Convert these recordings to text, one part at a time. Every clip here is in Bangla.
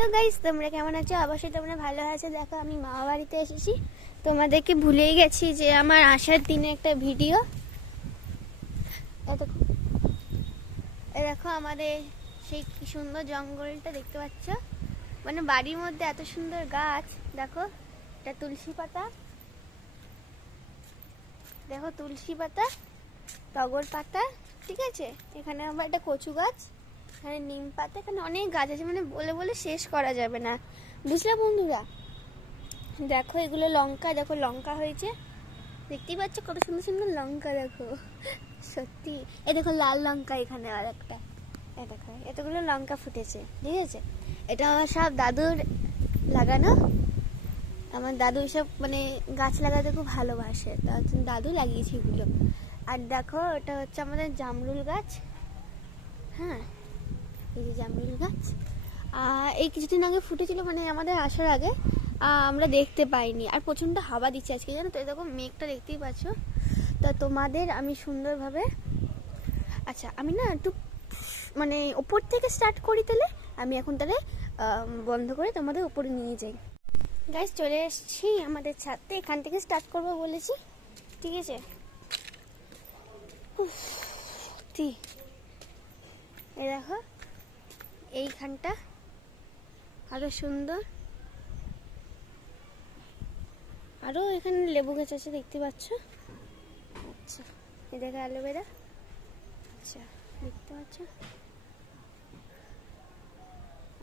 হ্যালো গাইস, তোমরা কেমন আছো? অবশ্যই তোমরা ভালো আছো। দেখো আমি মামা বাড়িতে এসেছি, তোমাদেরকে ভুলেই গেছি যে আমার আসার দিনে একটা ভিডিও। দেখো আমাদের সেই কি সুন্দর জঙ্গলটা দেখতে পাচ্ছ, মানে বাড়ির মধ্যে এত সুন্দর গাছ। দেখো এটা তুলসী পাতা, দেখো তুলসী পাতা, টগর পাতা, ঠিক আছে। এখানে আবার একটা কচু গাছ, এখানে নিম পাতা, এখানে অনেক গাছ আছে, মানে বলে বলে শেষ করা যাবে না, বুঝলে বন্ধুরা। দেখো এগুলো লঙ্কা, দেখো লঙ্কা হয়েছে, দেখতেই পাচ্ছ কত সুন্দর সুন্দর লঙ্কা। দেখো সত্যি, এই দেখো লাল লঙ্কা, এখানে আর একটা, এই দেখো এতগুলো লঙ্কা ফুটেছে, ঠিক আছে। এটা আমার সব দাদুর লাগানো, আমার দাদু সব মানে গাছ লাগাতে খুব ভালোবাসে, তার জন্য দাদু লাগিয়েছে এগুলো। আর দেখো এটা হচ্ছে আমাদের জামরুল গাছ, হ্যাঁ এই যে জামরুল গাছ। এই কিছুদিন আগে ফুটেছিল, মানে আমাদের আসার আগে, আমরা দেখতে পাইনি। আর প্রচণ্ড হাওয়া দিচ্ছে আজকে, জানো তো। দেখো মেঘটা দেখতেই পাচ্ছ। তা তোমাদের আমি সুন্দরভাবে, আচ্ছা আমি না একটু মানে ওপর থেকে স্টার্ট করি, তাহলে আমি এখন তাহলে বন্ধ করে তোমাদের উপরে নিয়ে যাই। গাইস চলে এসেছি আমাদের ছাদে, এখান থেকে স্টার্ট করবো বলেছি, ঠিক আছে। এই দেখো এইখানটা আরো সুন্দর, আরো এখানে লেবু গাছ আছে দেখতে পাচ্ছ। আচ্ছা এই দেখো অ্যালোভেরা, আচ্ছা দেখতে পাচ্ছ।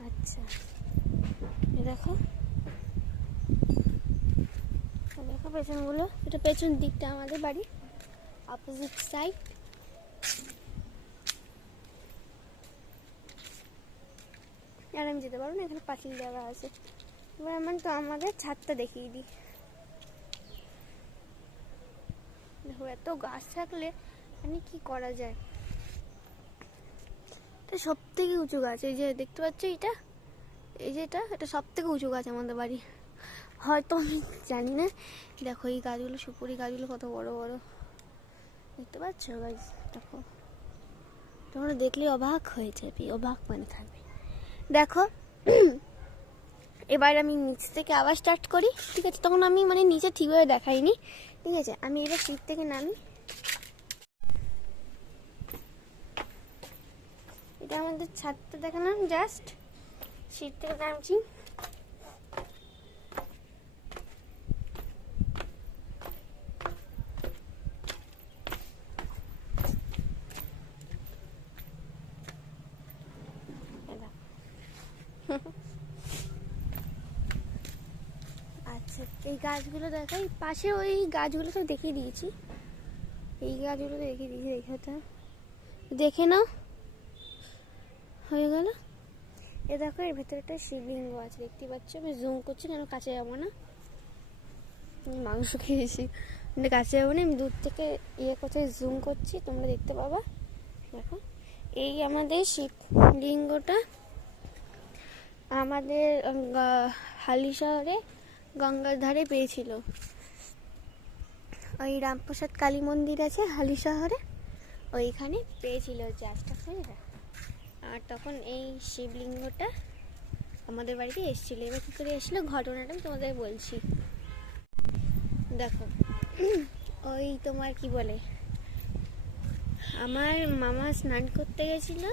আচ্ছা এই দেখো, দেখো পেছনগুলো, এটা পেছন দিকটা আমাদের বাড়ি, অপোজিট সাইড। আর আমি যেতে পারবো না, এখানে পাঁচিল দেওয়া আছে। এবার আমার তো আমাদের ছাদটা দেখিয়ে দিই। দেখো এত গাছ থাকলে মানে কি করা যায়। এটা সব থেকে উঁচু গাছ, এই যে দেখতে পাচ্ছ এটা, এই যে এটা সব থেকে উঁচু গাছ আমাদের বাড়ি, হয়তো আমি জানি না। দেখো এই গাছগুলো, সুপুরি গাছগুলো কত বড় বড়, দেখতে পাচ্ছ গাছ। দেখো তোমরা দেখলে অবাক হয়ে যাবে, অবাক মানে থাকবে। দেখো এবার আমি নিচ থেকে আবার স্টার্ট করি, ঠিক আছে। তখন আমি মানে নিচে ঠিকভাবে দেখাইনি, ঠিক আছে। আমি এবার সিট থেকে নামি, এটা আমাদের ছাদটা দেখালাম, জাস্ট সিট থেকে নামছি। আচ্ছা এই গাছগুলো দেখাই, পাশে ওই গাছগুলো তো দেখিয়ে দিয়েছি, এই গাছগুলো তো দেখিয়ে দিয়েছি, দেখাতে দেখে নাও, হয়ে গেল। এ দেখো এর ভেতরে একটা শিবলিঙ্গ আছে, দেখতে পাচ্ছ। আমি জুম করছি কেন, কাছে যাবো না, মাংস খেয়েছি, কাছে যাবো না, আমি দূর থেকে ইয়ে কোথায় জুম করছি, তোমরা দেখতে পাবা। দেখো এই আমাদের শিবলিঙ্গটা আমাদের হালি শহরে গঙ্গার ধারে পেয়েছিল। ওই রামপ্রসাদ কালী মন্দির আছে হালি শহরে, ওইখানে পেয়েছিল চাষটা করে। আর তখন এই শিবলিঙ্গটা আমাদের বাড়িতে এসেছিলো। এবার কী করে এসেছিলো ঘটনাটা আমি তোমাদের বলছি। দেখো ওই তোমার কি বলে, আমার মামা স্নান করতে গেছিলো,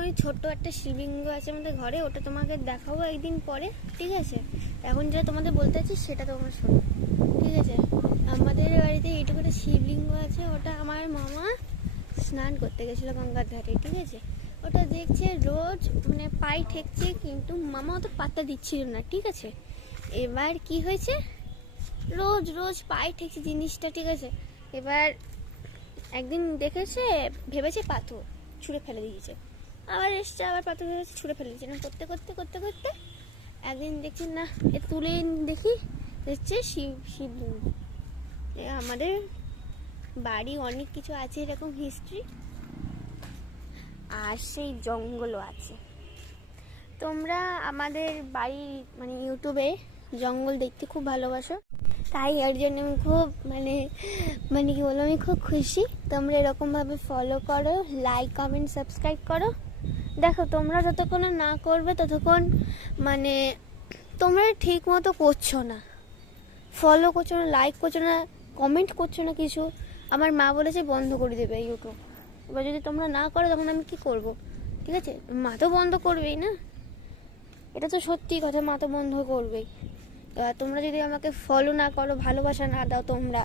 ওই ছোট্ট একটা শিবলিঙ্গ আছে আমাদের ঘরে, ওটা তোমাকে দেখাবো একদিন পরে, ঠিক আছে। এখন যেটা তোমাদের বলতে চাচ্ছি সেটা তোমার শোনো, ঠিক আছে। আমাদের বাড়িতে এইটুকু একটা শিবলিঙ্গ আছে, ওটা আমার মামা স্নান করতে গেছিলো গঙ্গার ধারে, ঠিক আছে। ওটা দেখছে রোজ মানে পায়ে ঠেকছে, কিন্তু মামা অত পাত্তা দিচ্ছিল না, ঠিক আছে। এবার কি হয়েছে, রোজ রোজ পায়ে ঠেকছে জিনিসটা, ঠিক আছে। এবার একদিন দেখেছে, ভেবেছে পাথর, ছুঁড়ে ফেলে দিয়েছে। আবার এসছে, আবার পাথর ভেবেছে, ছুঁড়ে ফেলে দিয়েছে। না করতে করতে করতে করতে একদিন দেখছি না, এ তুলে দেখি দেখছে শিবলিঙ্গ। আমাদের বাড়ি অনেক কিছু আছে এরকম হিস্ট্রি, আর সেই জঙ্গলও আছে। তোমরা আমাদের বাড়ি মানে ইউটিউবে জঙ্গল দেখতে খুব ভালোবাসো, তাই এর জন্য আমি খুব মানে মানে কি বলবো, আমি খুব খুশি। তোমরা এরকমভাবে ফলো করো, লাইক কমেন্ট সাবস্ক্রাইব করো, দেখো তোমরা যতক্ষণ না করবে ততক্ষণ মানে তোমরা ঠিক মতো করছো না, ফলো করছো না, লাইক করছো না, কমেন্ট করছো না কিছু। আমার মা বলেছে বন্ধ করে দেবে ইউটিউব। এবার যদি তোমরা না করো তখন আমি কি করব? ঠিক আছে, মা তো বন্ধ করবেই না, এটা তো সত্যি কথা, মা তো বন্ধ করবেই। এবার তোমরা যদি আমাকে ফলো না করো, ভালোবাসা না দাও তোমরা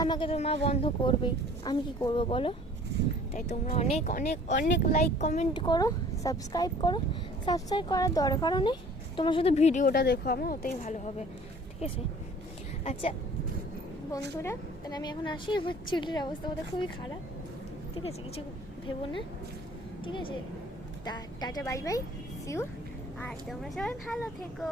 আমাকে, তো মা বন্ধ করবেই। আমি কি করব বলো? তাই তোমরা অনেক অনেক অনেক লাইক কমেন্ট করো, সাবস্ক্রাইব করো। সাবস্ক্রাইব করার দরকারও নেই, তোমরা শুধু ভিডিওটা দেখো, আমার ওতেই ভালো হবে। ঠিক আছে, আচ্ছা বন্ধুরা, তাহলে আমি এখন আসি, আমার চুলের অবস্থা বোধহয় খুবই খারাপ। ঠিক আছে, কিছু ভেবো না। ঠিক আছে, টাটা বাই বাই, সিউ। আর তোমরা সবাই ভালো থেকো।